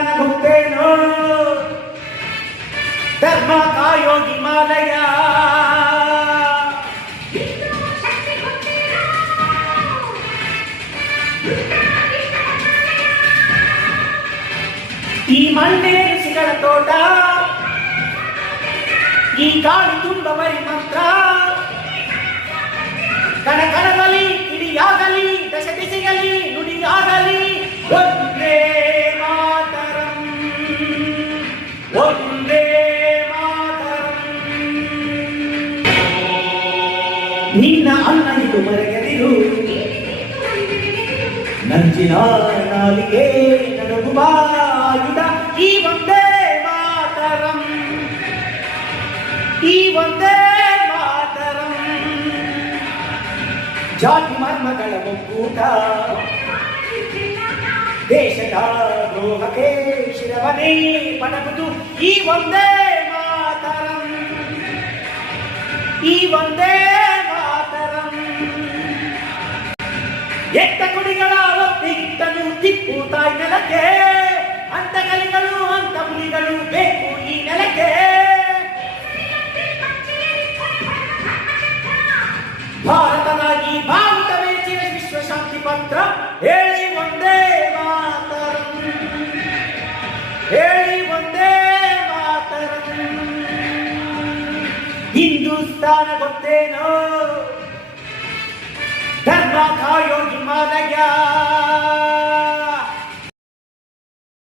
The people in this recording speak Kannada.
ಹಿಂದೂಸ್ತಾನ ಗೊತ್ತೇನೋ ಧರ್ಮ ಕಾಯೋ ಹಿಮಾಲಯ ಈ ಮಣ್ಣೆ ಋಷಿಗಳ ತೋಟ ಈ ಗಾಳಿ ತುಂಬ ಬರಿ ಮಂತ್ರ ಕಣಕಣದಲ್ಲಿ ಕಿಡಿಯಾಗಲಿ ದಶ ದಿಸೆಯಲ್ಲಿ ನುಡಿಯಾಗಲಿ ಒಂದೇ ಮಾತರಂ ಒಂದೇ ಮಾತರಂ ನಿನ್ನ ಅನ್ನ ಇದು ಮರೆಯದಿರು ನಂಚಿನ ನಾಲಿಗೆ ನಡುಗುವ ಆಯುಧ ಈ ಒಂದೇ ಮಾತರಂ ಈ ಒಂದೇ ಮಾತರಂ ಜಾತಿ ಮರ್ಮಗಳ ಒಕ್ಕೂಟ ದೇಶದ ದ್ರೋಹಕ್ಕೆ ಶಿರವನೇ ಪಣಗುವುದು ಈ ಒಂದೇ ಮಾತರಂ ಈ ಒಂದೇ ಮಾತರಂ ಎತ್ತ ಕುಡಿಗಳ ಒತ್ತಿಟ್ಟನು ತಿಪ್ಪು ತಾಯಿ ನೆಲಕ್ಕೆ ಅಂತ ಕಲಿಗಳು ಅಂತ ಹುಲಿಗಳು ಬೇಕು ಈ ನೆಲಕ್ಕೆ ಭಾರತನಾಗಿ ಭಾರತವೇ ಚಿರ ವಿಶ್ವ ಶಾಂತಿ ಪತ್ರ ಹೇಳಿ ಒಂದೇ ಮಾತರಂ ಹೇಳಿ ಒಂದೇ ಮಾತರಂ ಹಿಂದೂಸ್ತಾನ ಗೊತ್ತೇನೋ ಧರ್ಮ ಕಾಯೋ ಹಿಮಾಲಯ